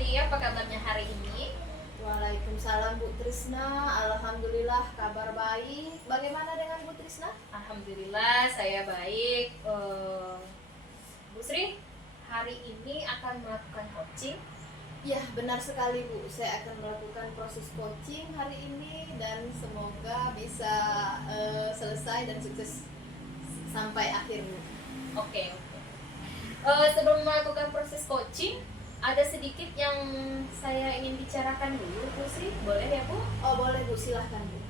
Sri, apa kabarnya hari ini? Waalaikumsalam Bu Trisna, Alhamdulillah kabar baik. Bagaimana dengan Bu Trisna? Alhamdulillah saya baik. Bu Sri, hari ini akan melakukan coaching. Ya benar sekali Bu, saya akan melakukan proses coaching hari ini dan semoga bisa selesai dan sukses sampai akhir Bu. Oke. Sebelum melakukan proses coaching, ada sedikit yang saya ingin bicarakan dulu, Bu Sri. Boleh ya Bu? Oh boleh Bu, silahkan Bu.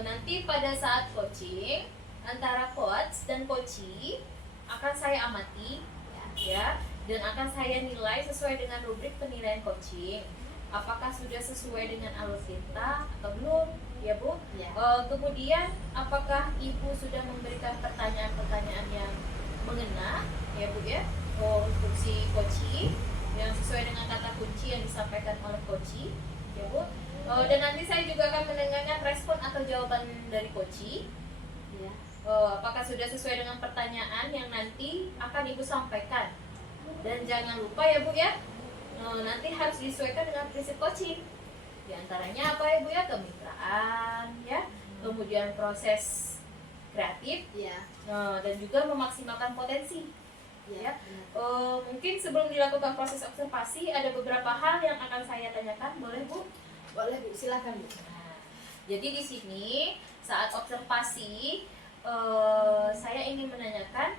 Nanti pada saat coaching, antara coach dan coachee akan saya amati, ya, dan akan saya nilai sesuai dengan rubrik penilaian coaching. Apakah sudah sesuai dengan alur tinta atau belum, ya Bu? Ya. Kemudian apakah Ibu sudah memberikan pertanyaan-pertanyaan yang mengena, ya Bu ya, untuk si coachee yang sesuai dengan kata kunci yang disampaikan oleh coachee, ya Bu. Dan nanti saya juga akan mendengarkan respon atau jawaban dari coachee. Ya. Apakah sudah sesuai dengan pertanyaan yang nanti akan Ibu sampaikan. Dan jangan lupa ya Bu ya, nanti harus disesuaikan dengan prinsip coaching. Di antaranya apa ya Bu ya? Kemitraan ya, kemudian proses kreatif, Ya. dan juga memaksimalkan potensi. Ya. Mungkin sebelum dilakukan proses observasi ada beberapa hal yang akan saya tanyakan, boleh Bu? Boleh Bu, silahkan Bu. Nah, jadi di sini saat observasi saya ingin menanyakan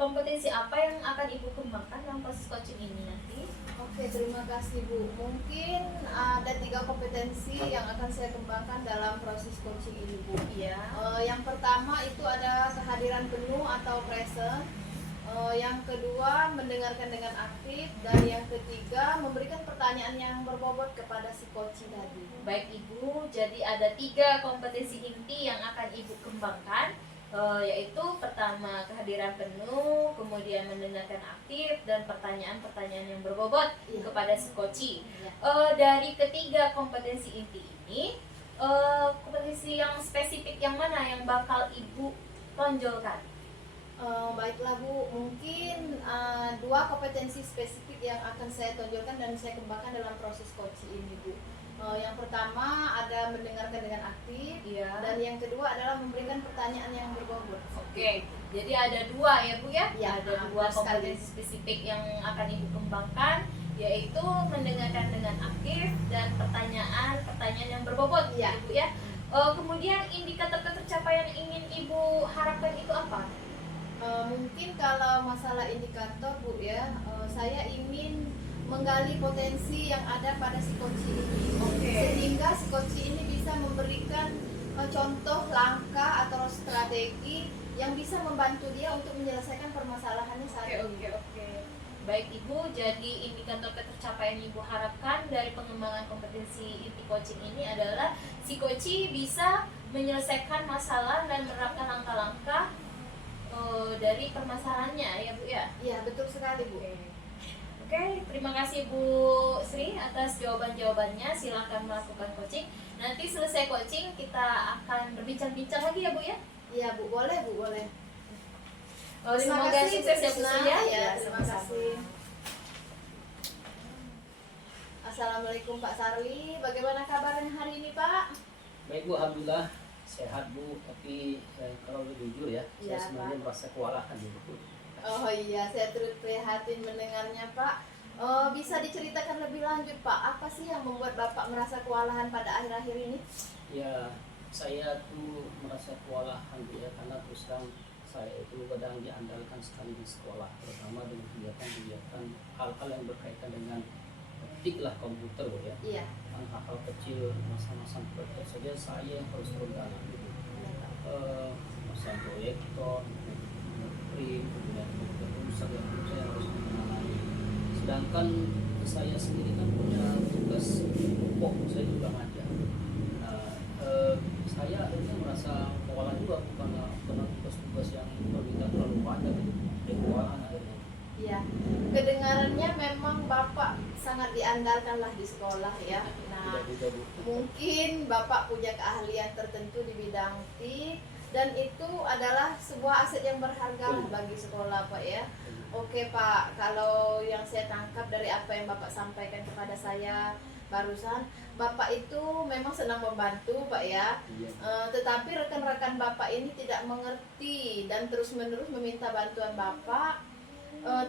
kompetensi apa yang akan Ibu kembangkan dalam proses coaching ini nanti? Oke, terima kasih Bu. Mungkin ada 3 kompetensi yang akan saya kembangkan dalam proses coaching ini Bu. Iya. Yang pertama itu ada kehadiran penuh atau present. Yang kedua mendengarkan dengan aktif, dan yang ketiga memberikan pertanyaan yang berbobot kepada si coaching tadi. Baik Ibu, jadi ada 3 kompetensi inti yang akan Ibu kembangkan, yaitu pertama kehadiran penuh, kemudian mendengarkan aktif, dan pertanyaan-pertanyaan yang berbobot kepada si coachee. Dari ketiga kompetensi inti ini, kompetensi yang spesifik yang mana yang bakal Ibu tonjolkan? Baiklah Bu, mungkin 2 kompetensi spesifik yang akan saya tonjolkan dan saya kembangkan dalam proses coaching ini Bu. Yang pertama ada mendengarkan dengan aktif, dan yang kedua adalah memberikan pertanyaan yang berbobot. Oke, jadi ada 2 ya Bu ya? Ya, Ada 2 kompetensi spesifik yang akan Ibu kembangkan, yaitu mendengarkan dengan aktif dan pertanyaan yang berbobot ya Bu ya. Kemudian indikator ketercapaian yang ingin Ibu harapkan itu apa? Mungkin kalau masalah indikator Bu ya, saya ingin menggali potensi yang ada pada si coaching ini. Sehingga si coaching ini bisa memberikan contoh langkah atau strategi yang bisa membantu dia untuk menyelesaikan permasalahannya saat ini. Oke. Baik Ibu, jadi indikator ketercapaian yang Ibu harapkan dari pengembangan kompetensi inti coaching ini adalah si coachee bisa menyelesaikan masalah dan menerapkan langkah-langkah dari permasalahannya ya Bu ya? Iya betul sekali Bu. Oke, terima kasih Bu Sri atas jawaban-jawabannya. Silahkan melakukan coaching. Nanti selesai coaching kita akan berbincang-bincang lagi ya Bu ya? Iya Bu, boleh Bu, boleh. Semoga kasih, sukses ya Bu Trisna. Sri ya. Ya, terima sama-sama. kasih. Assalamualaikum Pak Sarli, bagaimana kabarnya hari ini Pak? Baik Bu, alhamdulillah sehat Bu, tapi kalau jujur ya, Iya, saya sebenarnya Pak. merasa kewalahan Bu. Oh iya, saya turut prihatin mendengarnya Pak. Bisa diceritakan lebih lanjut Pak, apa sih yang membuat Bapak merasa kewalahan pada akhir-akhir ini? Ya, saya tuh merasa kewalahan Bu ya, karena terus terang saya itu kadang diandalkan sekali di sekolah, terutama dengan kegiatan-kegiatan hal-hal yang berkaitan dengan ketik lah komputer Bu ya. Iya. Hal-hal kecil, masa-masa proyek saja saya yang harus turun tangan gitu. Masa proyektor, print, kemudian komputer rusak yang saya harus menangani. Sedangkan saya sendiri kan punya tugas pokok, saya juga ngajar. Nah, saya akhirnya merasa kewalahan juga karena tugas-tugas yang permintaan terlalu banyak gitu. Jadi kewalahan akhirnya. Iya, kedengarannya memang Bapak sangat diandalkan lah di sekolah ya. Nah, Tidak juga Bu. mungkin Bapak punya keahlian tertentu di bidang TIK, dan itu adalah sebuah aset yang berharga lah bagi sekolah Pak ya. Oke Pak, kalau yang saya tangkap dari apa yang Bapak sampaikan kepada saya barusan, Bapak itu memang senang membantu Pak ya. Iya. Tetapi rekan-rekan Bapak ini tidak mengerti dan terus-menerus meminta bantuan Bapak,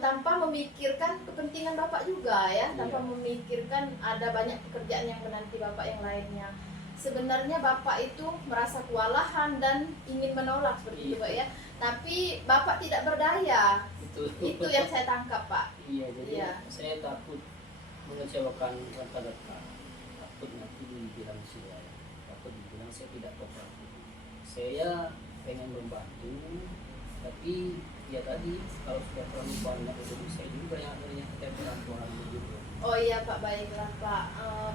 tanpa memikirkan kepentingan Bapak juga ya, tanpa Iya. memikirkan ada banyak pekerjaan yang menanti Bapak yang lainnya. Sebenarnya Bapak itu merasa kewalahan dan ingin menolak seperti itu Iya. Pak ya, tapi Bapak tidak berdaya. Itu yang saya tangkap Pak. Iya, jadi Iya. saya takut mengecewakan rekan-rekan, takut nanti dibilang saya, takut dibilang saya tidak kooperatif. Saya pengen membantu, tapi ya tadi kalau sudah terlalu banyak itu saya juga yang akhirnya ketempelan orang begitu. Oh iya Pak, baiklah Pak.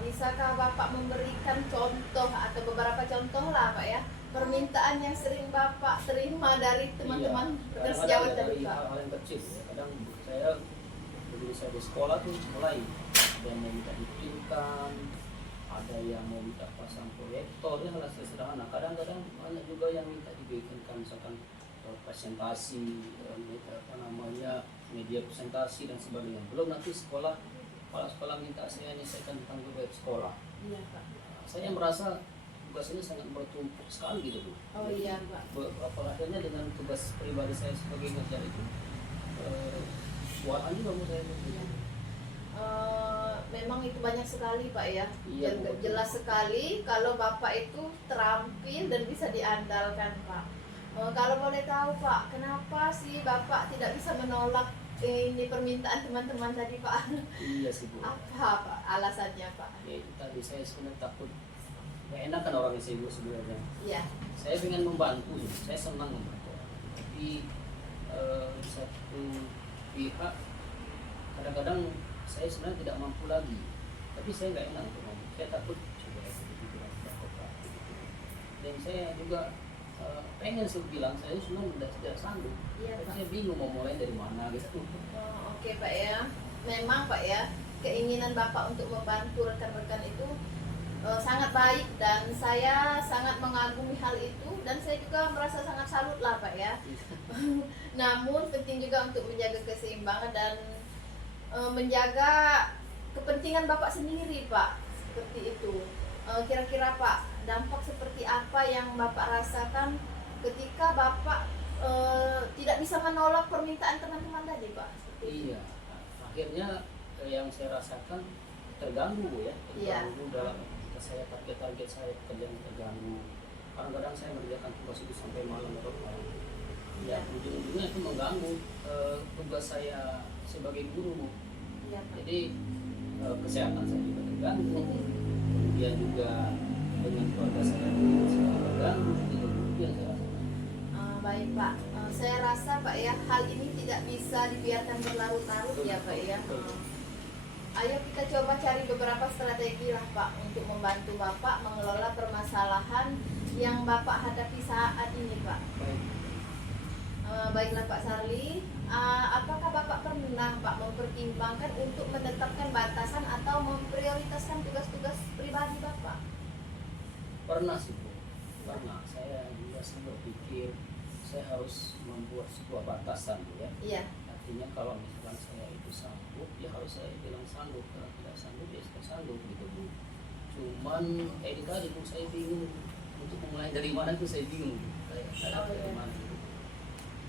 Bisakah Bapak memberikan contoh atau beberapa contoh lah Pak ya, permintaan yang sering Bapak terima dari teman-teman Iya. rekan Kadang-kadang sejawat ya tadi dari Pak? hal-hal yang kecil ya. Kadang saya begitu saya di sekolah tuh mulai ada yang mau minta dikirimkan, ada yang mau minta pasang proyektor, ya hal sederhana. Kadang-kadang banyak juga yang minta dibikinkan misalkan presentasi, apa namanya, media presentasi dan sebagainya. Belum nanti sekolah, kepala sekolah minta saya menyelesaikan tentang web sekolah. Iya Pak. Saya merasa tugas ini sangat bertumpuk sekali gitu Bu. Oh Jadi, iya Pak. akhirnya dengan tugas pribadi saya sebagai ngajar itu, kewalahan juga menurut saya Bu. Iya. Memang itu banyak sekali Pak ya. Iya, Bu. Jelas sekali kalau Bapak itu terampil dan bisa diandalkan Pak. Kalau boleh tahu Pak, kenapa sih Bapak tidak bisa menolak ini permintaan teman-teman tadi Pak? Iya sih Bu. Apa Pak alasannya Pak? Ya itu tadi saya sebenarnya takut. Ya enak kan orang yang sibuk sebenarnya. Iya. Saya ingin membantu, saya senang membantu. Tapi di satu pihak kadang-kadang saya sebenarnya tidak mampu lagi. Tapi saya nggak enak untuk ngomong. Saya takut coba tidak kooperatif. Dan saya juga pengen bilang saya sebenarnya tidak sanggup. Iya, Tapi Pak. saya bingung mau mulai dari mana gitu. Oke Pak ya. Memang Pak ya, keinginan Bapak untuk membantu rekan-rekan itu sangat baik dan saya sangat mengagumi hal itu dan saya juga merasa sangat salut lah Pak ya. Namun penting juga untuk menjaga keseimbangan dan menjaga kepentingan Bapak sendiri Pak, seperti itu. Kira-kira Pak, dampak seperti apa yang Bapak rasakan ketika Bapak tidak bisa menolak permintaan teman-teman tadi Pak? Seperti itu. Iya, akhirnya yang saya rasakan terganggu ya, terganggu dalam saya target-target saya pekerjaan terganggu. Kadang-kadang saya mengerjakan tugas itu sampai malam atau malam. Ya, ujung-ujungnya itu mengganggu tugas saya sebagai guru. Iya Pak. Jadi kesehatan saya juga terganggu, kemudian juga dengan keluarga saya juga terganggu. Itu yang saya rasakan. Baik Pak, saya rasa Pak ya hal ini tidak bisa dibiarkan berlarut-larut ya Pak ya. Ayo kita coba cari beberapa strategi lah Pak untuk membantu Bapak mengelola permasalahan yang Bapak hadapi saat ini Pak. Baik. Baiklah Pak Sarli, apakah Bapak pernah Pak mempertimbangkan untuk menetapkan batasan atau memprioritaskan tugas-tugas pribadi Bapak? Pernah sih Bu, pernah. Saya juga sering berpikir saya harus membuat sebuah batasan Bu ya. Iya. Artinya kalau misalkan saya itu sanggup, ya harus saya bilang sanggup. Kalau tidak sanggup, ya saya sanggup gitu Bu. Cuman itu tadi Bu, saya bingung untuk mulai dari mana itu saya bingung. Saya dari mana.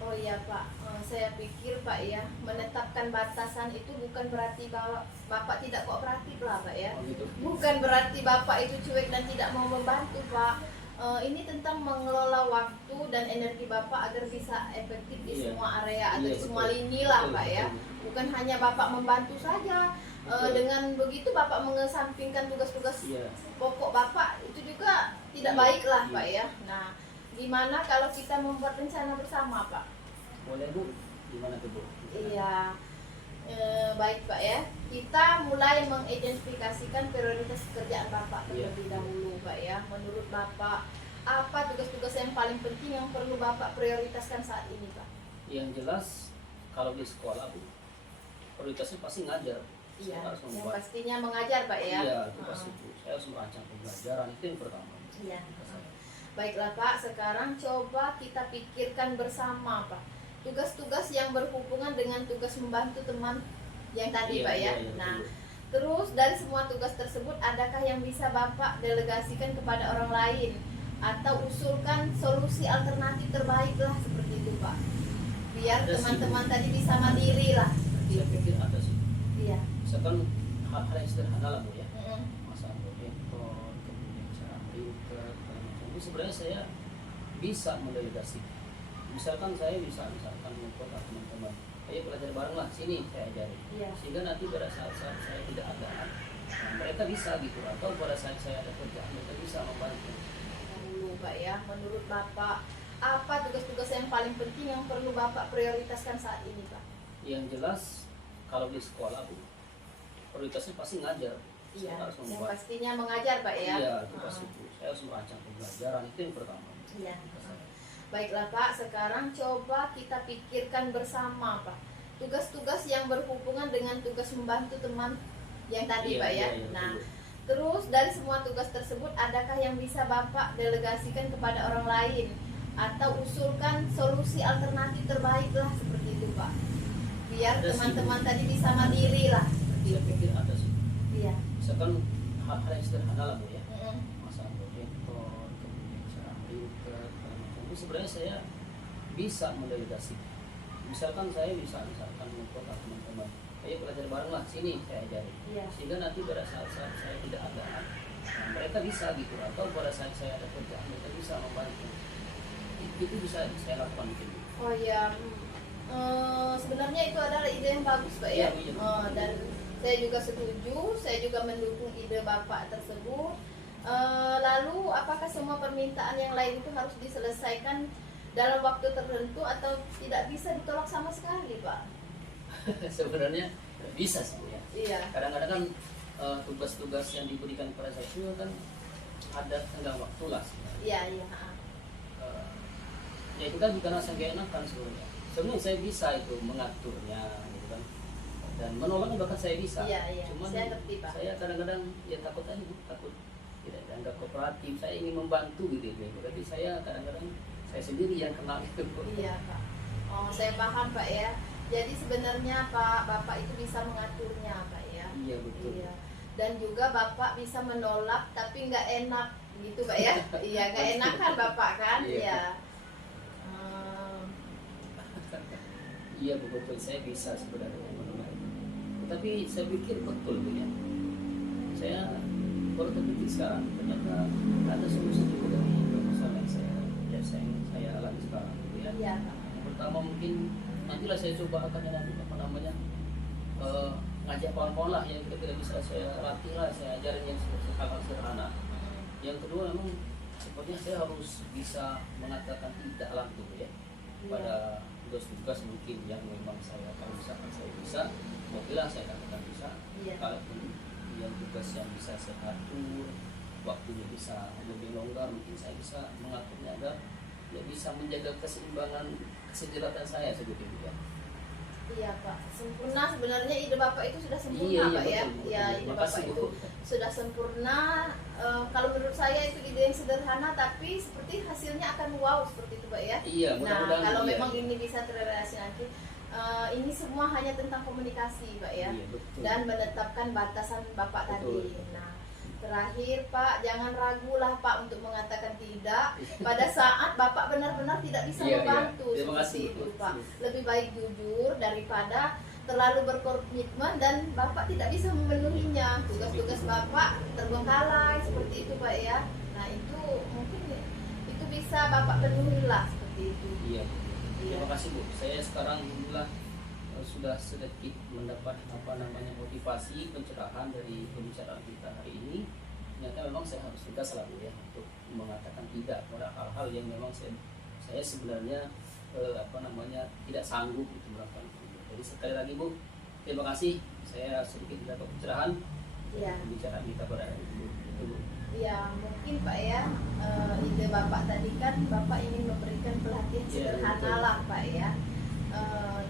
Oh iya Pak, saya pikir Pak ya, menetapkan batasan itu bukan berarti bahwa Bapak tidak kooperatif lah Pak ya. Oh, gitu. Bukan berarti Bapak itu cuek dan tidak mau membantu Pak. Ini tentang mengelola waktu dan energi Bapak agar bisa efektif di Iya. semua area atau Iya, di semua betul. lini lah Betul, Pak ya. betul. Bukan hanya Bapak membantu saja. Betul. Dengan begitu Bapak mengesampingkan tugas-tugas Iya. pokok Bapak itu juga tidak Iya, baik lah iya. Pak ya. Nah, gimana kalau kita membuat rencana bersama Pak? Boleh Bu, gimana tuh Bu? Iya, baik Pak ya. Kita mulai mengidentifikasikan prioritas pekerjaan Bapak terlebih dahulu Pak ya. Menurut Bapak, apa tugas-tugas yang paling penting yang perlu Bapak prioritaskan saat ini Pak? Yang jelas kalau di sekolah Bu, prioritasnya pasti ngajar. Iya, Saya harus yang membuat. pastinya mengajar Pak ya. Iya, itu pasti Bu. Saya harus merancang pembelajaran, itu yang pertama. Iya. Baiklah Pak, sekarang coba kita pikirkan bersama Pak. tugas-tugas yang berhubungan dengan tugas membantu teman yang tadi Iya, Pak ya. iya, Nah, betul. terus dari semua tugas tersebut adakah yang bisa Bapak delegasikan kepada orang lain atau usulkan solusi alternatif terbaik lah seperti itu Pak, biar Ada sih, teman-teman tadi bisa mandiri lah seperti Saya itu. pikir ada sih. Iya. Misalkan hal-hal yang sederhana lah Bu ya. Mm-mm. Masa proyektor, kemudian cara printer, segala macam. Itu sebenarnya saya bisa mendelegasi. Misalkan saya bisa mengumpulkan teman-teman, ayo belajar bareng lah, sini saya ajari. Iya. Sehingga nanti pada saat-saat saya tidak ada, nah, mereka bisa gitu. Atau pada saat saya ada kerjaan, mereka bisa membantu. Dulu Pak ya, menurut Bapak apa tugas-tugas yang paling penting yang perlu Bapak prioritaskan saat ini Pak? Yang jelas, kalau di sekolah Bu, prioritasnya pasti ngajar. Iya, Saya harus yang membuat. pastinya mengajar Pak ya. Iya, itu Ah. pasti Bu. Saya harus merancang pembelajaran, itu yang pertama. Iya. Baiklah Pak, sekarang coba kita pikirkan bersama Pak, tugas-tugas yang berhubungan dengan tugas membantu teman yang tadi Iya, Pak ya. iya, Nah, betul. terus dari semua tugas tersebut adakah yang bisa Bapak delegasikan kepada orang lain atau usulkan solusi alternatif terbaik lah seperti itu Pak, biar Ada sih, teman-teman tadi bisa mandiri lah seperti Saya itu. pikir ada sih. Iya. Misalkan hal-hal yang sederhana lah Bu ya. Mm-mm. Masa proyektor, kemudian cara printer, segala macam. Itu sebenarnya saya bisa mendelegasi. Misalkan saya bisa mengumpulkan teman-teman, ayo belajar bareng lah, sini saya ajari. Iya. Sehingga nanti pada saat-saat saya tidak ada, nah, mereka bisa gitu. Atau pada saat saya ada kerjaan, mereka bisa membantu. Itu bisa saya lakukan mungkin. Oh ya, sebenarnya itu adalah ide yang bagus Pak ya. Iya, iya. Dan saya juga setuju, saya juga mendukung ide Bapak tersebut. Lalu apakah semua permintaan yang lain itu harus diselesaikan dalam waktu tertentu atau tidak bisa ditolak sama sekali Pak? Sebenarnya bisa sih Bu ya. Iya. Kadang-kadang kan tugas-tugas yang diberikan kepada saya itu kan ada tenggang waktu lah sebenarnya. Iya, iya. Ya itu kan karena saya gak enakan sebenarnya. Sebenarnya saya bisa itu mengaturnya gitu kan. Dan menolaknya bahkan saya bisa. Iya, iya. Cuman Saya ngerti, Pak. saya kadang-kadang ya takut aja Bu, takut tidak dianggap kooperatif. Saya ingin membantu gitu ya. Berarti saya kadang-kadang saya sendiri yang kena gitu. Iya Pak. Oh, saya paham Pak ya. Jadi sebenarnya Pak Bapak itu bisa mengaturnya Pak ya. Iya betul. Iya. Dan juga Bapak bisa menolak tapi nggak enak gitu Pak ya. Iya, nggak enak kan Bapak kan? Iya. Iya. Iya betul, saya bisa sebenarnya menolak. Tapi saya pikir betul Bu ya. Saya baru terpikir sekarang ternyata ada solusi juga dari permasalahan yang saya alami sekarang gitu ya. Iya Pak. Yang pertama mungkin nantilah saya coba akan nanti apa namanya ngajak kawan-kawan lah yang kira-kira bisa saya latih lah, saya ajarin yang hal-hal sederhana. Yang kedua memang sepertinya saya harus bisa mengatakan tidak lah gitu ya pada tugas-tugas mungkin yang memang saya kalau misalkan saya bisa mau bilang saya katakan bisa. Iya. Kalaupun yang tugas yang bisa saya atur waktunya bisa lebih longgar, mungkin saya bisa mengaturnya agar ya bisa menjaga keseimbangan kesejelatan saya sebetulnya ya. Iya Pak, sempurna sebenarnya ide Bapak itu sudah sempurna Iya, Pak ya. betul, betul. Ya, ide Terima Bapak kasih, itu Bu. sudah sempurna. Kalau menurut saya itu ide yang sederhana tapi seperti hasilnya akan wow seperti itu Pak ya. Iya, Nah, mudah-mudahan kalau iya. memang ini bisa terrealisasi nanti, ini semua hanya tentang komunikasi Pak ya. Iya, betul. Dan menetapkan batasan Bapak Betul. tadi. Nah, terakhir Pak, jangan ragu lah Pak untuk mengatakan tidak pada saat Bapak benar-benar tidak bisa Iya, iya. membantu. Terima kasih, Seperti itu Bu. Pak. Lebih baik jujur daripada terlalu berkomitmen dan Bapak tidak bisa memenuhinya. Tugas-tugas Bapak terbengkalai seperti itu Pak ya. Nah, itu mungkin itu bisa Bapak penuhi lah seperti itu. Iya. Iya. Terima kasih Bu. Saya sekarang alhamdulillah sudah sedikit mendapat apa namanya motivasi pencerahan dari pembicaraan kita hari ini. Ternyata memang saya harus tegas lah Bu ya untuk mengatakan tidak pada hal-hal yang memang saya sebenarnya apa namanya tidak sanggup itu melakukan. Jadi sekali lagi Bu, terima kasih. Saya sedikit mendapat pencerahan Iya. pembicaraan kita pada hari ini. Itu, Bu. Ya mungkin Pak ya, ide Bapak tadi kan Bapak ingin memberikan pelatihan Iya, sederhana betul. lah Pak ya.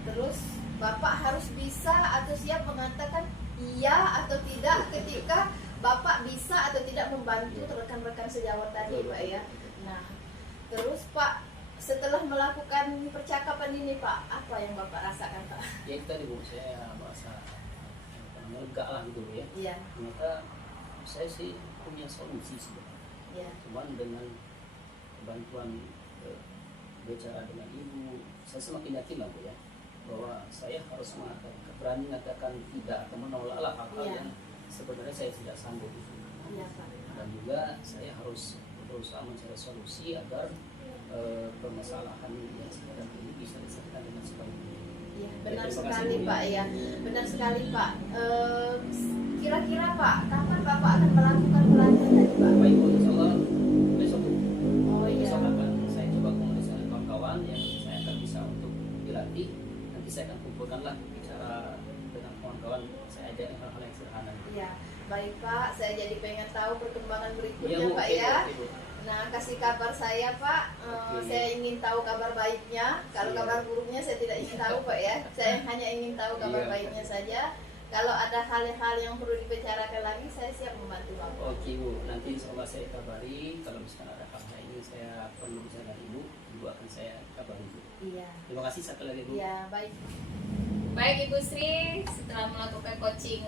Terus Bapak harus bisa atau siap mengatakan iya atau tidak ketika Bapak bisa atau tidak membantu rekan-rekan sejawat tadi Betul, Pak betul. ya. Nah terus Pak, setelah melakukan percakapan ini Pak, apa yang Bapak rasakan Pak? Ya itu tadi Bu, saya merasa lega lah gitu Bu ya. Iya, Ternyata saya sih punya solusi sebenarnya. iya, Cuman dengan bantuan bicara dengan ibu, saya semakin yakin lah Bu ya, bahwa saya harus berani mengatakan tidak atau menolak lah hal-hal Iya. yang sebenarnya saya tidak sanggup itu. iya Pak. Dan juga saya harus berusaha mencari solusi agar permasalahan yang sekarang ini bisa diselesaikan dengan sebaik-baiknya. Iya, benar Terima sekali kasih, Bu, Pak ya. Benar sekali Pak. Kira-kira Pak, kapan Bapak akan melakukan pelatihan tadi Pak? Baik Bu, insya Allah besok Bu. Oh iya. Besok akan saya coba komunikasi dengan kawan-kawan yang saya akan bisa untuk dilatih. Nanti saya akan kumpulkanlah bicara dengan kawan-kawan, saya ajak hal-hal yang sederhana. Iya, baik Pak. Saya jadi pengen tahu perkembangan Iya berikutnya Bu, Pak oke, ya. Bu, oke, Bu. Nah, kasih kabar saya Pak. Oke. Saya ingin tahu kabar baiknya. Kalau Iya. kabar buruknya saya tidak ingin tahu Pak ya. Saya hanya ingin tahu kabar Iya. baiknya saja. Kalau ada hal-hal yang perlu dibicarakan lagi, saya siap membantu Bapak. Oke Bu, nanti insya Allah saya kabari kalau misalkan ada hal ini saya perlu bicara dengan Ibu, Ibu akan saya kabari Bu. Iya. Terima kasih sekali lagi Bu. Iya, baik. Baik Ibu Sri, setelah melakukan coaching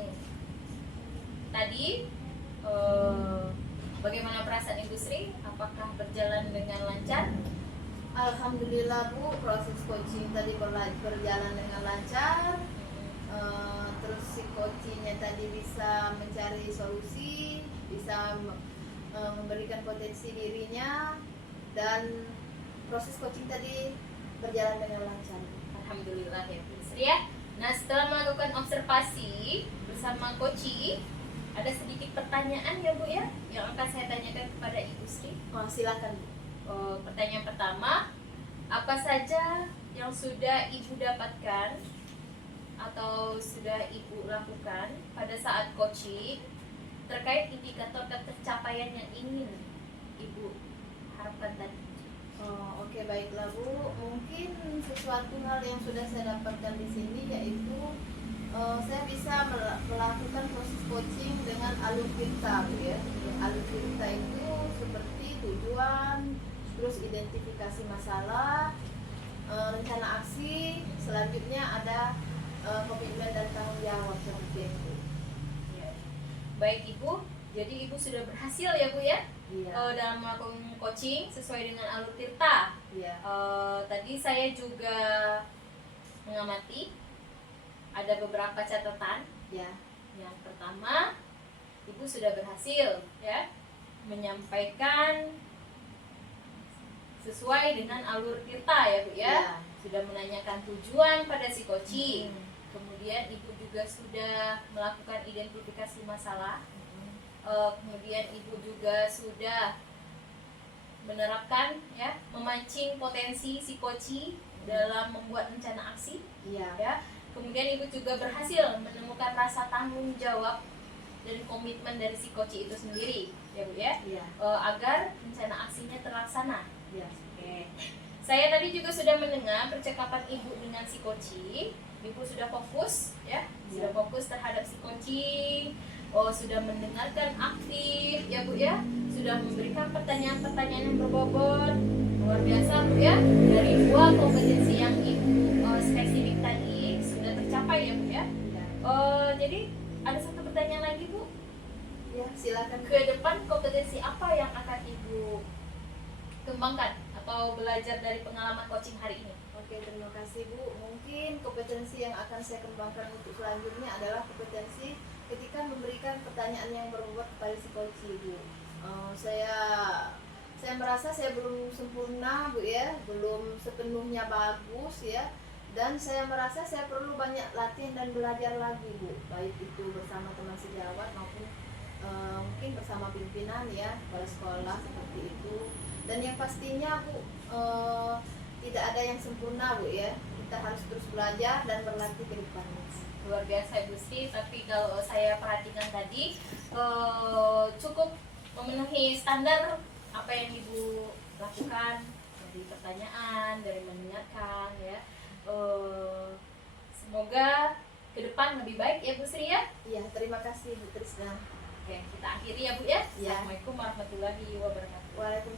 tadi, bagaimana perasaan Ibu Sri? Apakah berjalan dengan lancar? Alhamdulillah Bu, proses coaching tadi berjalan dengan lancar. Terus si coachingnya tadi bisa mencari solusi, bisa memberikan potensi dirinya, dan proses coaching tadi berjalan dengan lancar. Alhamdulillah ya Bu Sri ya. Nah, setelah melakukan observasi bersama coaching, ada sedikit pertanyaan ya Bu ya yang akan saya tanyakan kepada Ibu Sri. Oh, silakan Bu. Pertanyaan pertama, apa saja yang sudah Ibu dapatkan atau sudah Ibu lakukan pada saat coaching terkait indikator ketercapaian yang ingin Ibu harapkan tadi? Oke, baiklah Bu. Mungkin sesuatu hal yang sudah saya dapatkan di sini yaitu saya bisa melakukan proses coaching dengan alur cerita Bu ya. Alur cerita itu seperti tujuan, terus identifikasi masalah, rencana aksi, selanjutnya ada komitmen dan tanggung jawab seperti itu. Ya. Baik Ibu, jadi Ibu sudah berhasil ya Bu ya Iya. dalam melakukan coaching sesuai dengan alur tirta. Iya. Tadi saya juga mengamati ada beberapa catatan. Ya. Yang pertama, Ibu sudah berhasil ya menyampaikan sesuai dengan alur tirta ya Bu ya. Iya. Sudah menanyakan tujuan pada si coaching. Hmm. Kemudian Ibu juga sudah melakukan identifikasi masalah. Kemudian Ibu juga sudah menerapkan ya, memancing potensi si coaching dalam membuat rencana aksi Iya. ya. Kemudian Ibu juga berhasil menemukan rasa tanggung jawab dan komitmen dari si coaching itu sendiri ya Bu ya, Iya. agar rencana aksinya terlaksana. Iya. Oke. Saya tadi juga sudah mendengar percakapan Ibu dengan si coaching. Ibu sudah fokus ya, sudah Ya. fokus terhadap si coaching. Sudah mendengarkan aktif ya Bu ya, sudah memberikan pertanyaan-pertanyaan yang berbobot. Luar biasa Bu ya, dari dua kompetensi yang Ibu spesifik tadi sudah tercapai ya Bu ya. Iya. Jadi ada satu pertanyaan lagi Bu, Ya, silakan. ke depan kompetensi apa yang akan Ibu kembangkan atau belajar dari pengalaman coaching hari ini? Oke, terima kasih Bu. Mungkin kompetensi yang akan saya kembangkan untuk selanjutnya adalah kompetensi ketika memberikan pertanyaan yang berbobot kepada si coaching Bu. Saya merasa saya belum sempurna Bu ya, belum sepenuhnya bagus ya. Dan saya merasa saya perlu banyak latihan dan belajar lagi Bu, baik itu bersama teman sejawat maupun mungkin bersama pimpinan ya, kepala sekolah seperti itu. Dan yang pastinya Bu, tidak ada yang sempurna Bu ya, kita harus terus belajar dan berlatih ke depannya. Luar biasa Ibu Sri, tapi kalau saya perhatikan tadi cukup memenuhi standar apa yang Ibu lakukan, dari pertanyaan, dari mendengarkan ya. Semoga ke depan lebih baik ya Bu Sri ya. Iya, terima kasih Bu Trisna. Oke, kita akhiri ya Bu ya. Ya. Assalamualaikum warahmatullahi wabarakatuh. Waalaikumsalam.